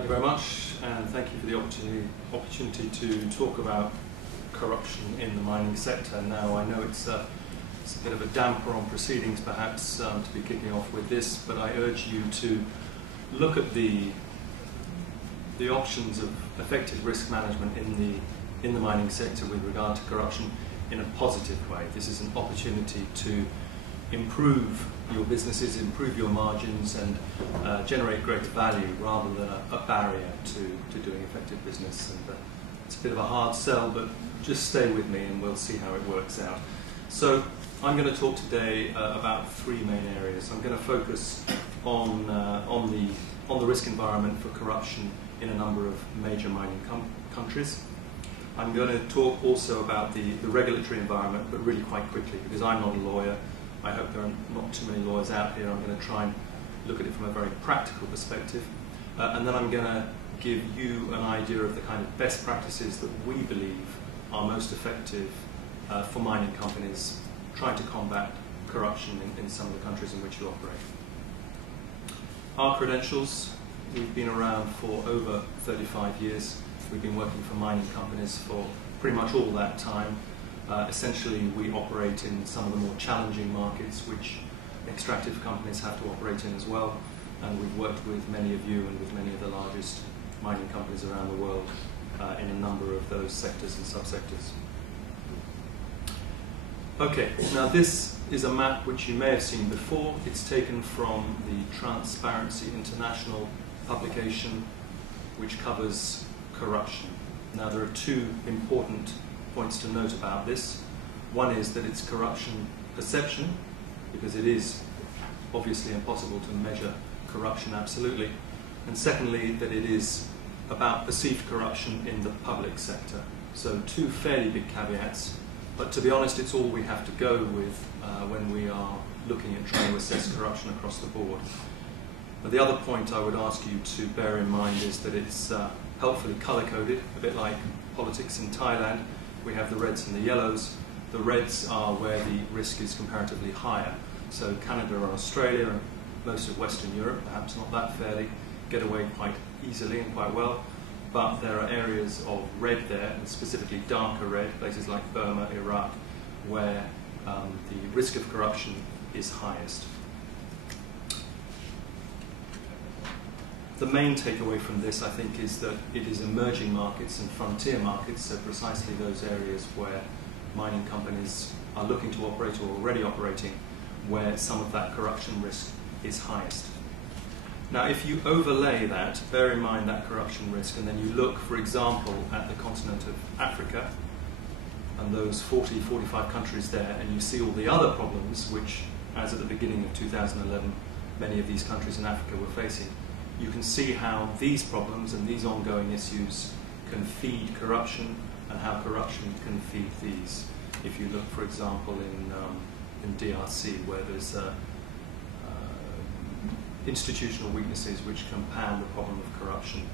Thank you very much, and thank you for the opportunity to talk about corruption in the mining sector. Now, I know it's a bit of a damper on proceedings, perhaps, to be kicking off with this, but I urge you to look at the options of effective risk management in the mining sector with regard to corruption in a positive way. This is an opportunity to improve your businesses, improve your margins, and generate greater value rather than a barrier to doing effective business. And it's a bit of a hard sell, but just stay with me and we'll see how it works out. So I'm going to talk today about three main areas. I'm going to focus on the risk environment for corruption in a number of major mining countries. I'm going to talk also about the regulatory environment, but really quite quickly, because I'm not a lawyer. I hope there are not too many lawyers out here. I'm going to try and look at it from a very practical perspective. And then I'm going to give you an idea of the kind of best practices that we believe are most effective for mining companies trying to combat corruption in some of the countries in which you operate. Our credentials: we've been around for over 35 years. We've been working for mining companies for pretty much all that time. Essentially, we operate in some of the more challenging markets which extractive companies have to operate in as well, and we've worked with many of you and with many of the largest mining companies around the world in a number of those sectors and subsectors. Okay, now this is a map which you may have seen before. It's taken from the Transparency International publication which covers corruption. Now, there are two important points to note about this. One is that it's corruption perception, because it is obviously impossible to measure corruption absolutely. And secondly, that it is about perceived corruption in the public sector. So two fairly big caveats, but to be honest, it's all we have to go with when we are looking at trying to assess corruption across the board. But the other point I would ask you to bear in mind is that it's helpfully colour-coded, a bit like politics in Thailand. We have the reds and the yellows. The reds are where the risk is comparatively higher. So Canada or Australia and most of Western Europe, perhaps not that fairly, get away quite easily and quite well. But there are areas of red there, and specifically darker red, places like Burma, Iraq, where the risk of corruption is highest. The main takeaway from this, I think, is that it is emerging markets and frontier markets, so precisely those areas where mining companies are looking to operate or already operating, where some of that corruption risk is highest. Now, if you overlay that, bear in mind that corruption risk, and then you look, for example, at the continent of Africa and those 40, 45 countries there, and you see all the other problems which, as at the beginning of 2011, many of these countries in Africa were facing, you can see how these problems and these ongoing issues can feed corruption and how corruption can feed these. If you look, for example, in DRC, where there's institutional weaknesses which compound the problem of corruption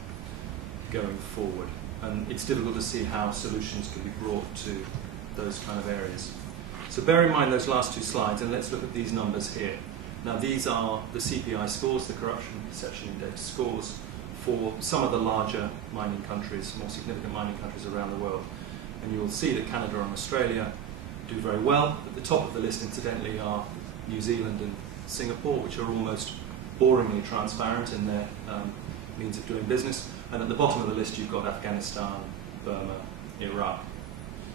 going forward. And it's difficult to see how solutions can be brought to those kind of areas. So bear in mind those last two slides, and let's look at these numbers here. Now, these are the CPI scores, the Corruption Perception Index scores, for some of the larger mining countries, more significant mining countries around the world. And you will see that Canada and Australia do very well. At the top of the list, incidentally, are New Zealand and Singapore, which are almost boringly transparent in their means of doing business. And at the bottom of the list, you've got Afghanistan, Burma, Iraq.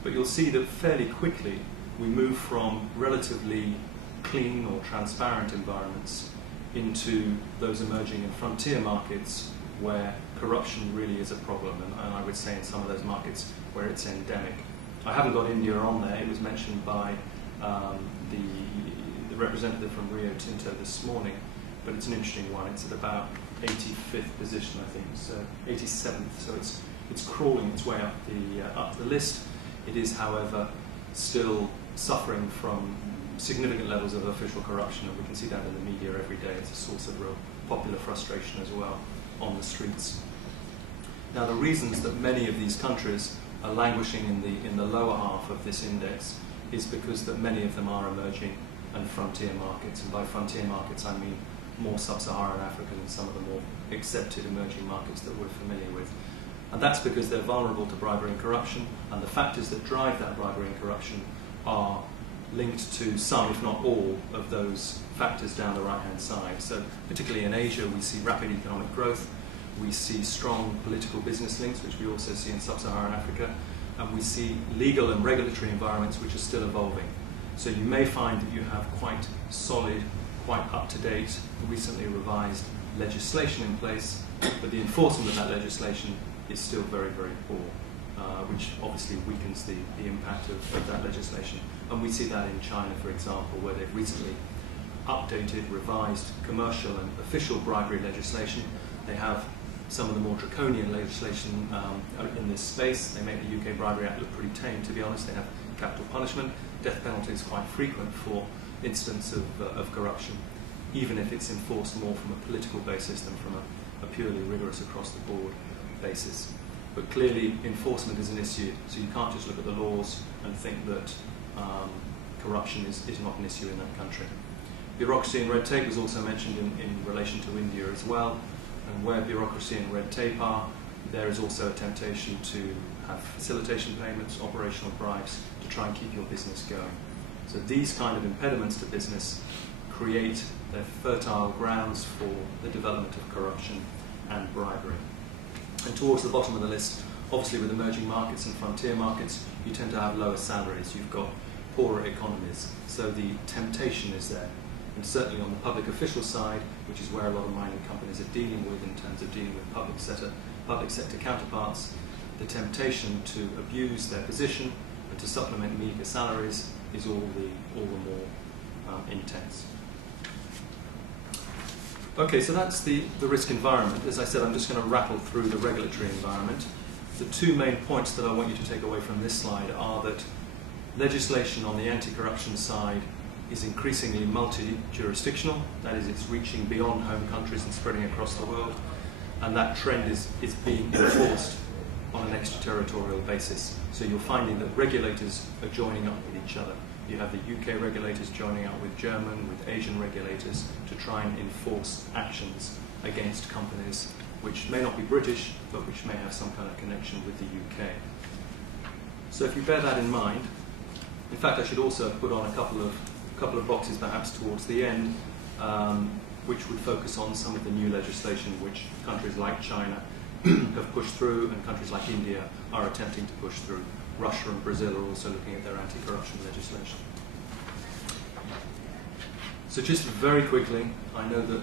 But you'll see that fairly quickly, we move from relatively clean or transparent environments into those emerging and frontier markets where corruption really is a problem, and I would say in some of those markets where it's endemic. I haven't got India on there. It was mentioned by the representative from Rio Tinto this morning, but it's an interesting one. It's at about 85th position, I think, so 87th, so it's crawling its way up the list. It is, however, still suffering from significant levels of official corruption, and we can see that in the media every day. It's a source of real popular frustration as well on the streets. Now, the reasons that many of these countries are languishing in the lower half of this index is because that many of them are emerging and frontier markets, and by frontier markets I mean more sub-Saharan Africa than some of the more accepted emerging markets that we're familiar with. And that's because they're vulnerable to bribery and corruption, and the factors that drive that bribery and corruption are linked to some, if not all, of those factors down the right-hand side. So particularly in Asia, we see rapid economic growth, we see strong political business links, which we also see in sub-Saharan Africa, and we see legal and regulatory environments which are still evolving. So you may find that you have quite solid, quite up-to-date, recently revised legislation in place, but the enforcement of that legislation is still very, very poor, which obviously weakens the impact of that legislation. And we see that in China, for example, where they've recently updated, revised commercial and official bribery legislation. They have some of the more draconian legislation in this space. They make the UK Bribery Act look pretty tame, to be honest. They have capital punishment. Death penalty is quite frequent for incidents of corruption, even if it's enforced more from a political basis than from a purely rigorous across-the-board basis. But clearly, enforcement is an issue, so you can't just look at the laws and think that corruption is not an issue in that country. Bureaucracy and red tape was also mentioned in relation to India as well, and where bureaucracy and red tape are, there is also a temptation to have facilitation payments, operational bribes, to try and keep your business going. So these kind of impediments to business create their fertile grounds for the development of corruption and bribery. And towards the bottom of the list, obviously with emerging markets and frontier markets, you tend to have lower salaries. You've got poorer economies, so the temptation is there. And certainly on the public official side, which is where a lot of mining companies are dealing with in terms of dealing with public sector counterparts, the temptation to abuse their position and to supplement meagre salaries is all the more intense. Okay, so that's the risk environment. As I said, I'm just going to rattle through the regulatory environment. The two main points that I want you to take away from this slide are that legislation on the anti-corruption side is increasingly multi-jurisdictional. That is, it's reaching beyond home countries and spreading across the world. And that trend is being enforced on an extraterritorial basis. So you're finding that regulators are joining up with each other. You have the UK regulators joining up with German, with Asian regulators to try and enforce actions against companies which may not be British, but which may have some kind of connection with the UK. So if you bear that in mind, in fact I should also put on a couple of boxes perhaps towards the end, which would focus on some of the new legislation which countries like China have pushed through and countries like India are attempting to push through. Russia and Brazil are also looking at their anti-corruption legislation. So just very quickly, I know that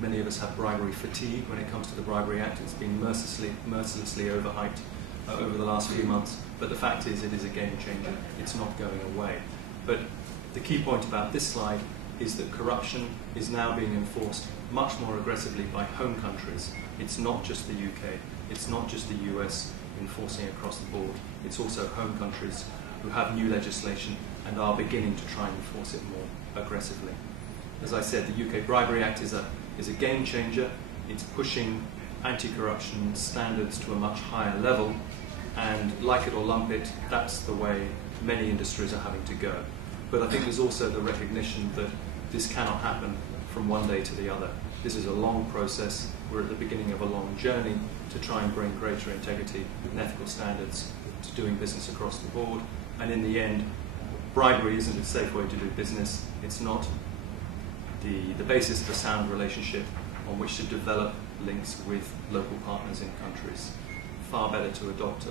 many of us have bribery fatigue when it comes to the Bribery Act. It's been mercilessly overhyped over the last few months, but the fact is it is a game changer. It's not going away. But the key point about this slide is that corruption is now being enforced much more aggressively by home countries. It's not just the UK, it's not just the US enforcing across the board, it's also home countries who have new legislation and are beginning to try and enforce it more aggressively. As I said, the UK Bribery Act is a game changer. It's pushing anti-corruption standards to a much higher level, and like it or lump it, that's the way many industries are having to go. But I think there's also the recognition that this cannot happen from one day to the other. This is a long process. We're at the beginning of a long journey to try and bring greater integrity and ethical standards to doing business across the board. And in the end, bribery isn't a safe way to do business. It's not the basis of a sound relationship on which to develop links with local partners in countries. Far better to adopt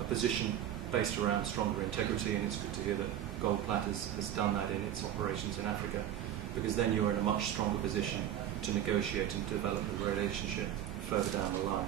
a position based around stronger integrity, and it's good to hear that Goldplat has done that in its operations in Africa, because then you're in a much stronger position to negotiate and develop the relationship further down the line.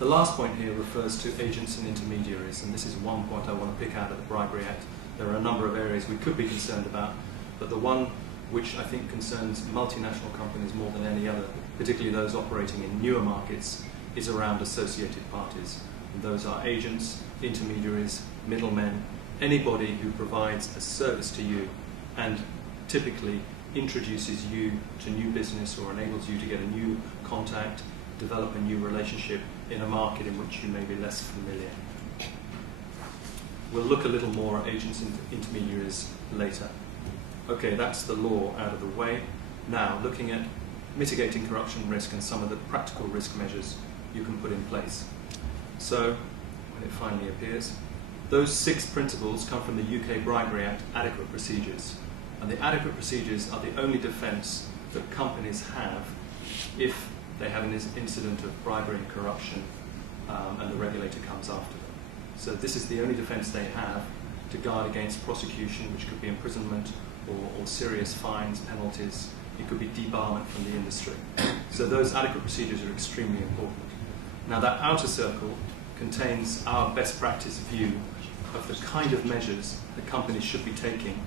The last point here refers to agents and intermediaries, and this is one point I want to pick out of the Bribery Act. There are a number of areas we could be concerned about, but the one which I think concerns multinational companies more than any other, particularly those operating in newer markets, is around associated parties. And those are agents, intermediaries, middlemen, anybody who provides a service to you and typically introduces you to new business or enables you to get a new contact, develop a new relationship in a market in which you may be less familiar. We'll look a little more at agents and intermediaries later. Okay, that's the law out of the way. Now, looking at mitigating corruption risk and some of the practical risk measures you can put in place. So, when it finally appears, those 6 principles come from the UK Bribery Act adequate procedures. And the adequate procedures are the only defence that companies have if they have an incident of bribery and corruption and the regulator comes after them. So this is the only defence they have to guard against prosecution, which could be imprisonment or serious fines, penalties. It could be debarment from the industry. So those adequate procedures are extremely important. Now that outer circle contains our best practice view of the kind of measures that companies should be taking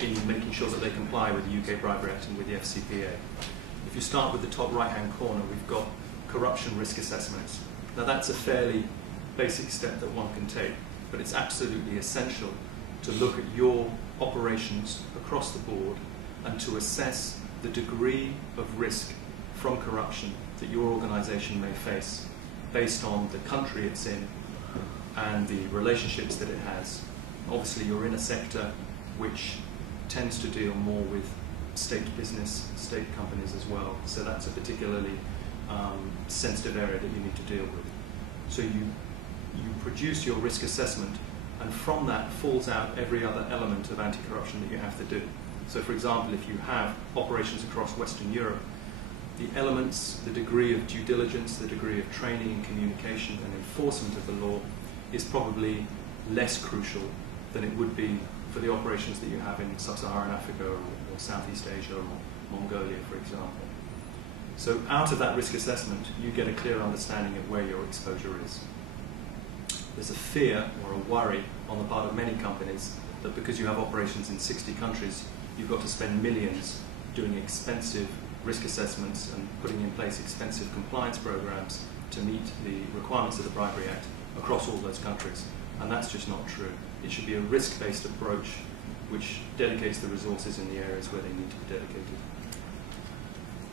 in making sure that they comply with the UK Bribery Act and with the FCPA. If you start with the top right-hand corner, we've got corruption risk assessments. Now that's a fairly basic step that one can take, but it's absolutely essential to look at your operations across the board and to assess the degree of risk from corruption that your organisation may face based on the country it's in and the relationships that it has. Obviously you're in a sector which tends to deal more with state business, state companies as well, so that's a particularly sensitive area that you need to deal with. So you produce your risk assessment, and from that falls out every other element of anti-corruption that you have to do. So for example, if you have operations across Western Europe, the elements, the degree of due diligence, the degree of training and communication and enforcement of the law is probably less crucial than it would be for the operations that you have in Sub-Saharan Africa or Southeast Asia or Mongolia, for example. So out of that risk assessment, you get a clear understanding of where your exposure is. There's a fear or a worry on the part of many companies that because you have operations in 60 countries, you've got to spend millions doing expensive risk assessments and putting in place expensive compliance programs to meet the requirements of the Bribery Act across all those countries. And that's just not true. It should be a risk-based approach which dedicates the resources in the areas where they need to be dedicated.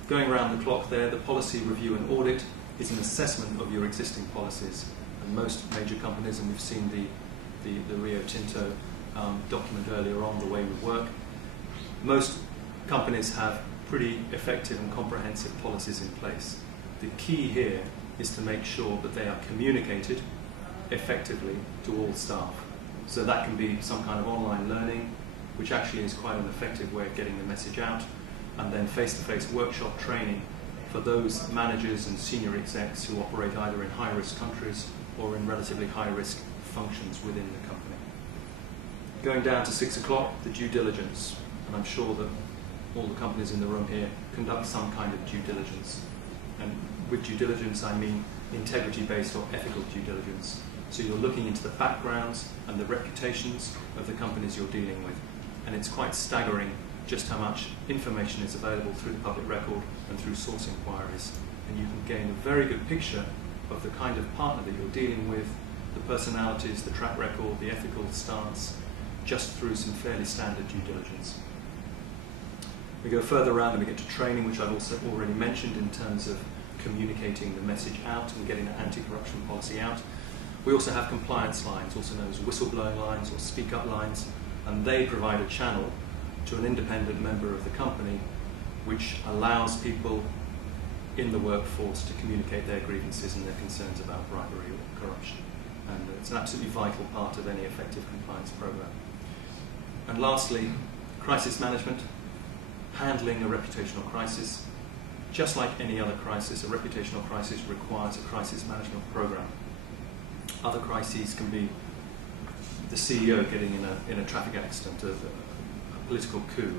Going around the clock there, the policy review and audit is an assessment of your existing policies. And most major companies, and we've seen the Rio Tinto document earlier on, the way we work, most companies have pretty effective and comprehensive policies in place. The key here is to make sure that they are communicated effectively to all staff. So that can be some kind of online learning, which actually is quite an effective way of getting the message out, and then face-to-face workshop training for those managers and senior execs who operate either in high-risk countries or in relatively high-risk functions within the company. Going down to 6 o'clock, the due diligence, and I'm sure that all the companies in the room here conduct some kind of due diligence. And with due diligence I mean integrity-based or ethical due diligence. So you're looking into the backgrounds and the reputations of the companies you're dealing with. And it's quite staggering just how much information is available through the public record and through source inquiries. And you can gain a very good picture of the kind of partner that you're dealing with, the personalities, the track record, the ethical stance, just through some fairly standard due diligence. We go further around and we get to training, which I've also already mentioned in terms of communicating the message out and getting the anti-corruption policy out. We also have compliance lines, also known as whistleblowing lines or speak-up lines, and they provide a channel to an independent member of the company which allows people in the workforce to communicate their grievances and their concerns about bribery or corruption. And it's an absolutely vital part of any effective compliance program. And lastly, crisis management. Handling a reputational crisis. Just like any other crisis, a reputational crisis requires a crisis management program. Other crises can be the CEO getting in a traffic accident, a political coup,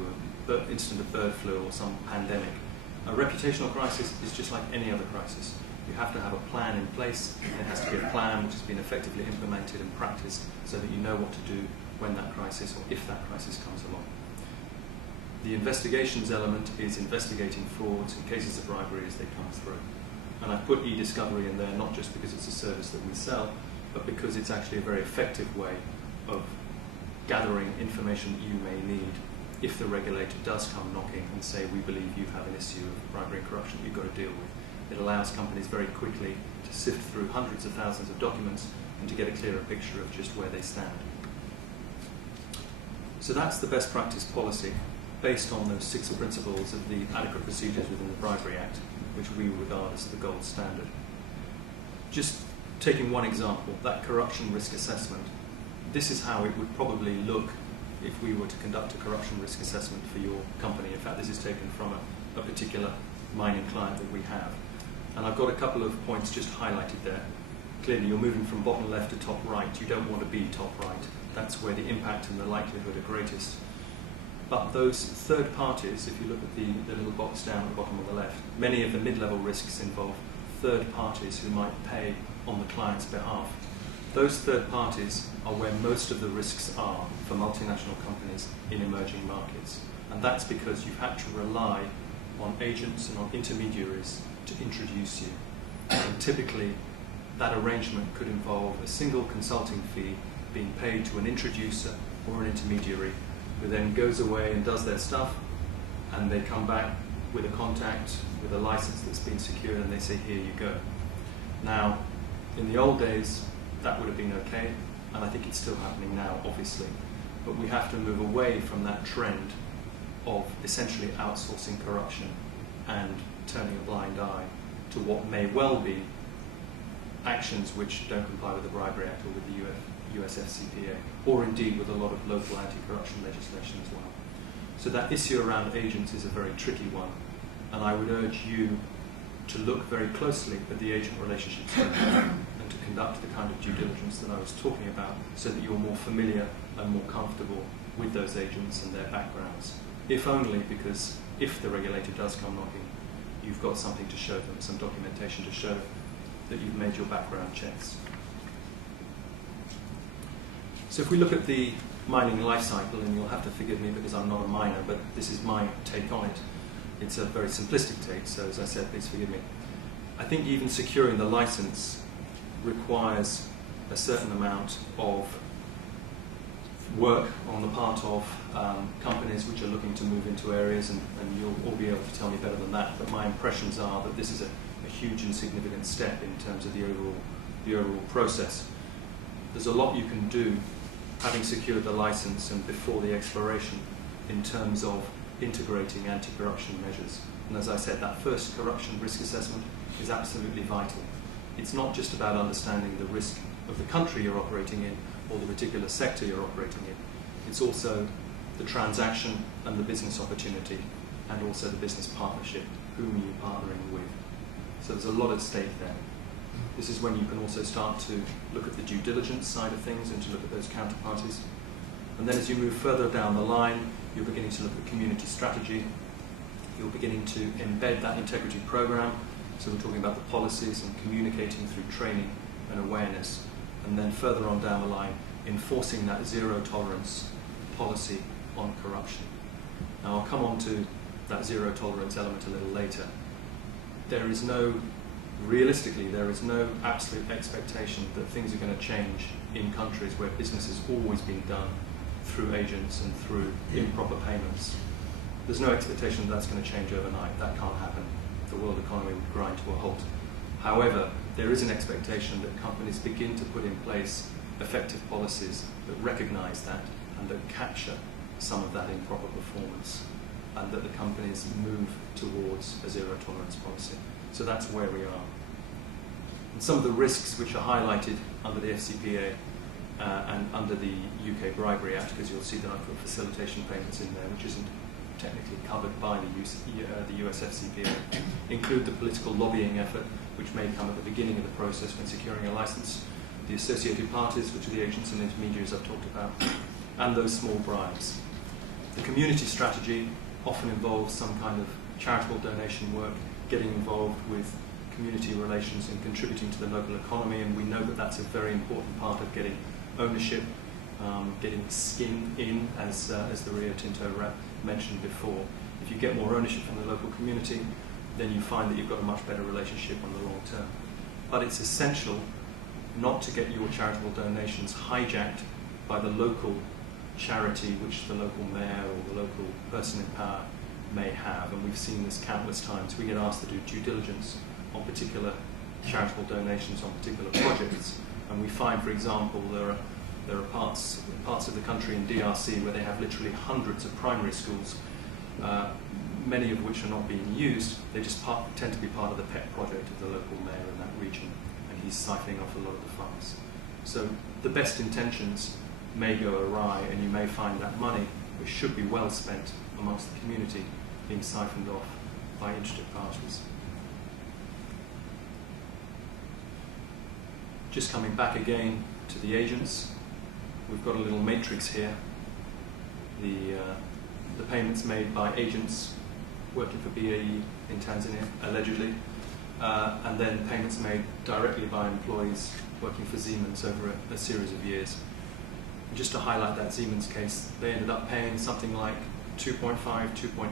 an incident of bird flu or some pandemic. A reputational crisis is just like any other crisis. You have to have a plan in place. There has to be a plan which has been effectively implemented and practiced so that you know what to do when that crisis or if that crisis comes along. The investigations element is investigating frauds and cases of bribery as they come through. And I've put e-discovery in there not just because it's a service that we sell, but because it's actually a very effective way of gathering information that you may need if the regulator does come knocking and say, we believe you have an issue of bribery and corruption that you've got to deal with. It allows companies very quickly to sift through hundreds of thousands of documents and to get a clearer picture of just where they stand. So that's the best practice policy. based on those 6 principles of the adequate procedures within the Bribery Act, which we regard as the gold standard. Just taking one example, that corruption risk assessment, this is how it would probably look if we were to conduct a corruption risk assessment for your company. In fact, this is taken from a particular mining client that we have. And I've got a couple of points just highlighted there. Clearly, you're moving from bottom left to top right. You don't want to be top right. That's where the impact and the likelihood are greatest. But those third parties, if you look at the little box down at the bottom of the left, many of the mid-level risks involve third parties who might pay on the client's behalf. Those third parties are where most of the risks are for multinational companies in emerging markets. And that's because you've had to rely on agents and on intermediaries to introduce you. And typically, that arrangement could involve a single consulting fee being paid to an introducer or an intermediary who then goes away and does their stuff, and they come back with a contact, with a license that's been secured, and they say, here you go. Now, in the old days, that would have been okay, and I think it's still happening now, obviously. But we have to move away from that trend of essentially outsourcing corruption and turning a blind eye to what may well be actions which don't comply with the Bribery Act or with the US FCPA, or indeed with a lot of local anti-corruption legislation as well. So that issue around agents is a very tricky one, and I would urge you to look very closely at the agent relationships and to conduct the kind of due diligence that I was talking about, so that you're more familiar and more comfortable with those agents and their backgrounds. If only because if the regulator does come knocking, you've got something to show them, some documentation to show that you've made your background checks. So if we look at the mining life cycle, and you'll have to forgive me because I'm not a miner, but this is my take on it. It's a very simplistic take, so as I said, please forgive me. I think even securing the license requires a certain amount of work on the part of companies which are looking to move into areas, and you'll all be able to tell me better than that, but my impressions are that this is a huge and significant step in terms of the overall process. There's a lot you can do having secured the license and before the expiration in terms of integrating anti-corruption measures. And as I said, that first corruption risk assessment is absolutely vital. It's not just about understanding the risk of the country you're operating in or the particular sector you're operating in. It's also the transaction and the business opportunity, and also the business partnership, whom you're partnering with. So there's a lot at stake there. This is when you can also start to look at the due diligence side of things and to look at those counterparties. And then as you move further down the line, you're beginning to look at community strategy. You're beginning to embed that integrity program. So we're talking about the policies and communicating through training and awareness. And then further on down the line, enforcing that zero tolerance policy on corruption. Now I'll come on to that zero tolerance element a little later. Realistically, there is no absolute expectation that things are going to change in countries where business has always been done through agents and through improper payments. There's no expectation that that's going to change overnight. That can't happen. The world economy would grind to a halt. However, there is an expectation that companies begin to put in place effective policies that recognize that and that capture some of that improper performance, and that the companies move towards a zero tolerance policy. So that's where we are. And some of the risks which are highlighted under the FCPA and under the UK Bribery Act, because you'll see that I've put facilitation payments in there, which isn't technically covered by the US FCPA, include the political lobbying effort, which may come at the beginning of the process when securing a license, the associated parties, which are the agents and intermediaries I've talked about, and those small bribes. The community strategy often involves some kind of charitable donation work, getting involved with community relations and contributing to the local economy, and we know that that's a very important part of getting ownership, getting skin in, as the Rio Tinto rep mentioned before. If you get more ownership from the local community, then you find that you've got a much better relationship on the long term. But it's essential not to get your charitable donations hijacked by the local charity which the local mayor or the local person in power may have, and we've seen this countless times. We get asked to do due diligence on particular charitable donations on particular projects, and we find, for example, there are parts of the country in DRC where they have literally hundreds of primary schools, many of which are not being used. They just tend to be part of the pet project of the local mayor in that region, and he's siphoning off a lot of the funds. So the best intentions may go awry, and you may find that money, which should be well spent amongst the community, being siphoned off by interested parties. Just coming back again to the agents, we've got a little matrix here. The payments made by agents working for BAE in Tanzania, allegedly, and then payments made directly by employees working for Siemens over a series of years. And just to highlight that Siemens case, they ended up paying something like 2.5, 2.8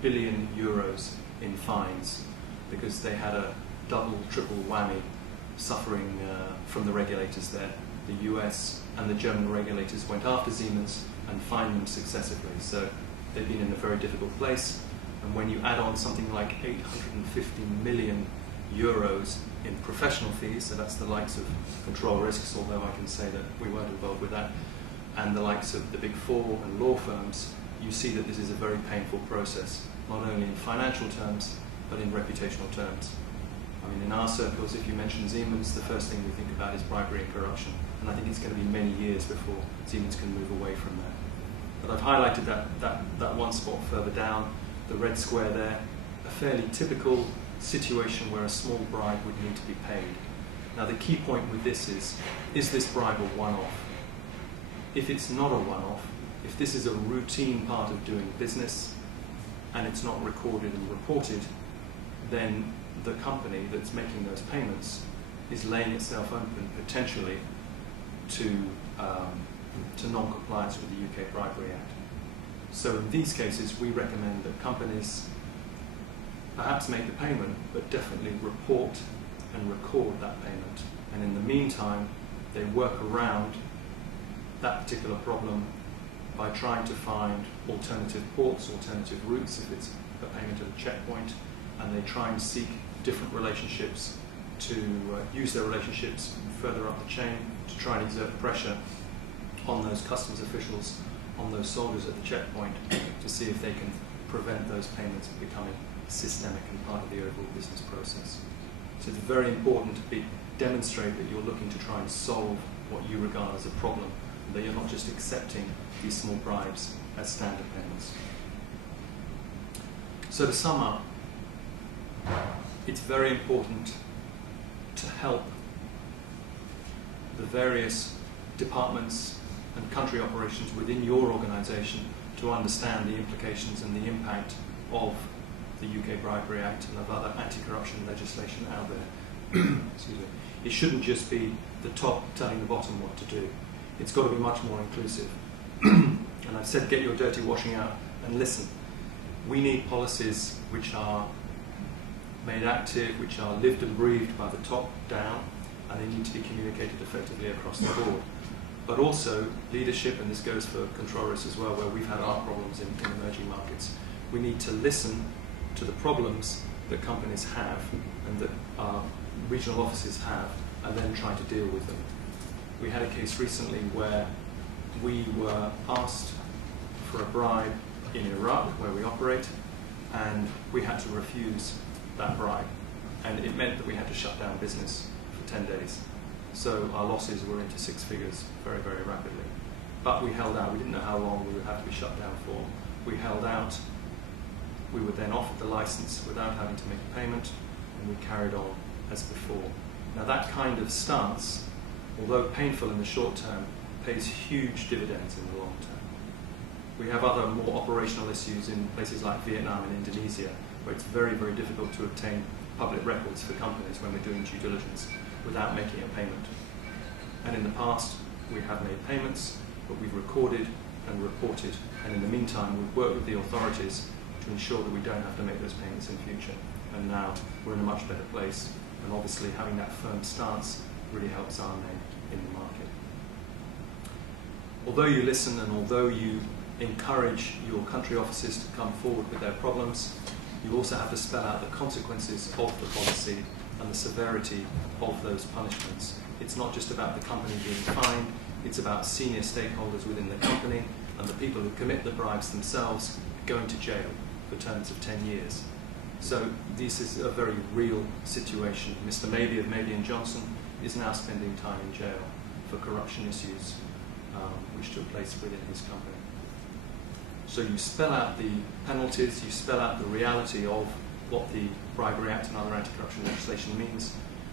billion euros in fines because they had a double, triple whammy suffering from the regulators there. The US and the German regulators went after Siemens and fined them successively. So they've been in a very difficult place. And when you add on something like 850 million euros in professional fees, so that's the likes of control risks, although I can say that we weren't involved with that, and the likes of the big four and law firms, you see that this is a very painful process, not only in financial terms, but in reputational terms. I mean, in our circles, if you mention Siemens, the first thing we think about is bribery and corruption. And I think it's going to be many years before Siemens can move away from that. But I've highlighted that one spot further down, the red square there, a fairly typical situation where a small bribe would need to be paid. Now the key point with this is this bribe a one-off? If it's not a one-off, if this is a routine part of doing business and it's not recorded and reported, then the company that's making those payments is laying itself open potentially to non-compliance with the UK Bribery Act. So in these cases, we recommend that companies perhaps make the payment, but definitely report and record that payment. And in the meantime, they work around that particular problem by trying to find alternative ports, alternative routes, if it's a payment at a checkpoint, and they try and seek different relationships to use their relationships further up the chain to try and exert pressure on those customs officials, on those soldiers at the checkpoint, to see if they can prevent those payments becoming systemic and part of the overall business process. So it's very important to demonstrate that you're looking to try and solve what you regard as a problem, and that you're not just accepting these small bribes as standard payments. So to sum up, it's very important to help the various departments and country operations within your organisation to understand the implications and the impact of the UK Bribery Act and of other anti-corruption legislation out there. Excuse me. It shouldn't just be the top telling the bottom what to do. It's got to be much more inclusive. And I've said get your dirty washing out and listen. We need policies which are made active, which are lived and breathed by the top down, and they need to be communicated effectively across the board. But also leadership, and this goes for control risks as well, where we've had our problems in emerging markets. We need to listen to the problems that companies have and that our regional offices have, and then try to deal with them. We had a case recently where we were asked for a bribe in Iraq, where we operate, and we had to refuse that bribe. And it meant that we had to shut down business for 10 days. So our losses were into six figures very, very rapidly. But we held out. We didn't know how long we would have to be shut down for. We held out. We were then offered the license without having to make a payment, and we carried on as before. Now that kind of stance, although painful in the short term, pays huge dividends in the long term. We have other more operational issues in places like Vietnam and Indonesia, where it's very, very difficult to obtain public records for companies when we're doing due diligence without making a payment. And in the past, we have made payments, but we've recorded and reported. And in the meantime, we've worked with the authorities to ensure that we don't have to make those payments in future. And now we're in a much better place. And obviously, having that firm stance really helps our name in the market. Although you listen and although you encourage your country offices to come forward with their problems, you also have to spell out the consequences of the policy and the severity of those punishments. It's not just about the company being fined, it's about senior stakeholders within the company and the people who commit the bribes themselves going to jail for terms of 10 years. So this is a very real situation. Mr. Mabey of Mabey & Johnson is now spending time in jail for corruption issues which took place within his company. So you spell out the penalties, you spell out the reality of what the Bribery Act and other anti-corruption legislation means,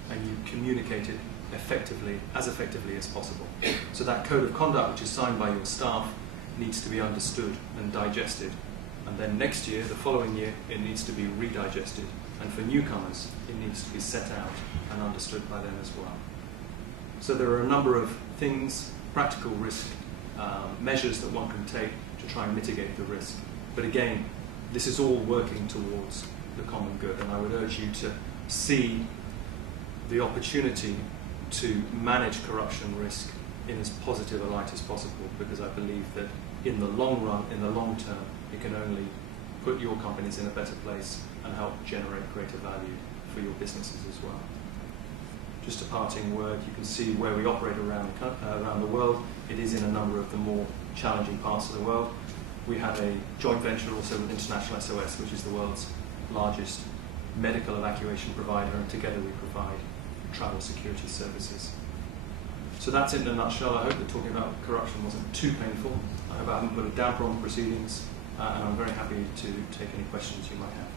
and you communicate it effectively as possible. So that code of conduct, which is signed by your staff, needs to be understood and digested. And then next year, the following year, it needs to be redigested. And for newcomers, it needs to be set out and understood by them as well. So there are a number of things, practical risk measures that one can take to try and mitigate the risk. But again, this is all working towards the common good, and I would urge you to see the opportunity to manage corruption risk in as positive a light as possible, because I believe that in the long run, in the long term, it can only put your companies in a better place and help generate greater value for your businesses as well. Just a parting word, you can see where we operate around the world. It is in a number of the more challenging parts of the world. We have a joint venture also with International SOS, which is the world's largest medical evacuation provider, and together we provide travel security services. So that's it in a nutshell. I hope that talking about corruption wasn't too painful. I hope I haven't put a damper on proceedings, and I'm very happy to take any questions you might have.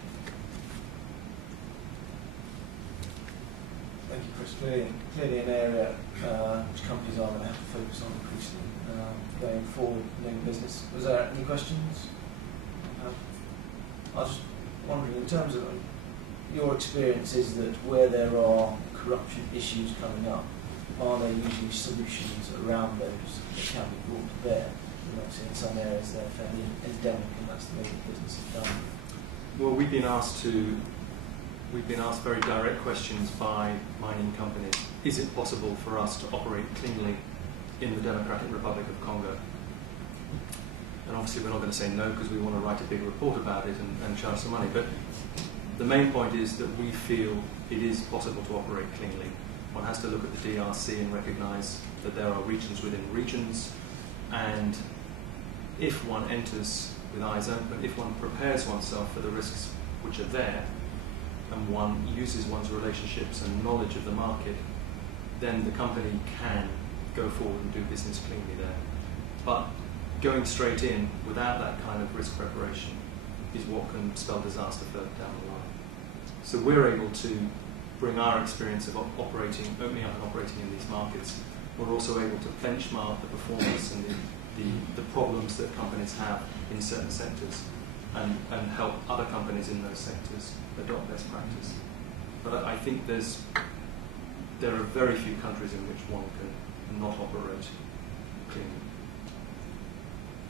Thank you, Chris. Clearly an area which companies are going to have to focus on increasingly going forward in business. Was there any questions? I was just wondering, in terms of your experience, is that where there are corruption issues coming up, are there usually solutions around those that can be brought to bear? You know, in some areas they're fairly endemic, and that's the way the business is done. Well, we've been asked very direct questions by mining companies. Is it possible for us to operate cleanly in the Democratic Republic of Congo? And obviously we're not going to say no, because we want to write a big report about it and charge some money. But the main point is that we feel it is possible to operate cleanly. One has to look at the DRC and recognise that there are regions within regions, and if one enters with eyes open, if one prepares oneself for the risks which are there, and one uses one's relationships and knowledge of the market, then the company can go forward and do business cleanly there. But going straight in without that kind of risk preparation is what can spell disaster further down the line. So we're able to bring our experience of opening up and operating in these markets. We're also able to benchmark the performance and the problems that companies have in certain sectors, and help other companies in those sectors adopt best practice. But I think there are very few countries in which one can not operate cleanly.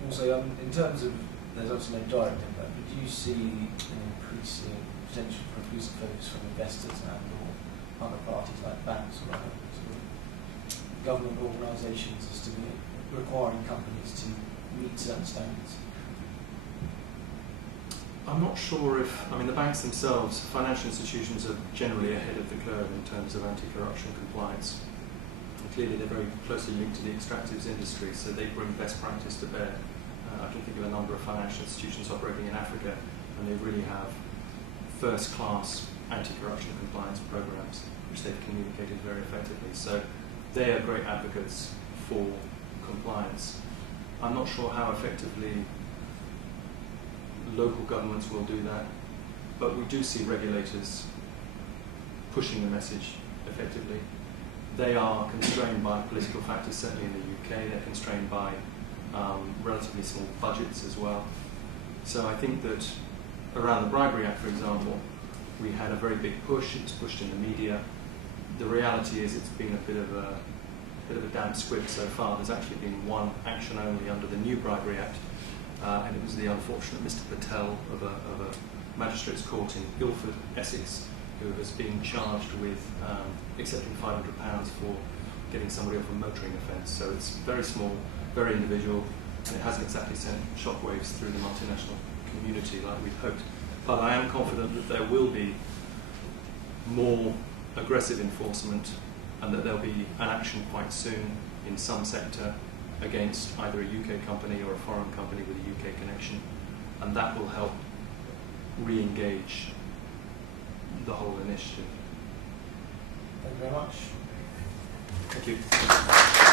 Also, in terms of, there's obviously no direct impact, but do you see an increasing potential for increasing focus from investors and or other parties like banks or other sort of government organisations as to requiring companies to meet certain standards? I'm not sure if, the banks themselves, financial institutions are generally ahead of the curve in terms of anti-corruption compliance. And clearly they're very closely linked to the extractives industry, so they bring best practice to bear. I can think of a number of financial institutions operating in Africa, and they really have first-class anti-corruption compliance programs, which they've communicated very effectively. So they are great advocates for compliance. I'm not sure how effectively local governments will do that, but we do see regulators pushing the message effectively. They are constrained by political factors, certainly in the UK. They're constrained by relatively small budgets as well. So I think that around the Bribery Act, for example, we had a very big push. It was pushed in the media. The reality is it's been a bit of a damp squib so far. There's actually been one action only under the new Bribery Act, and it was the unfortunate Mr. Patel of a magistrate's court in Ilford, Essex, who has been charged with accepting £500 for getting somebody off a motoring offence. So it's very small, very individual, and it hasn't exactly sent shockwaves through the multinational community like we'd hoped. But I am confident that there will be more aggressive enforcement, and that there'll be an action quite soon in some sector against either a UK company or a foreign company with a UK connection. and that will help re-engage the whole initiative. Thank you very much. Thank you.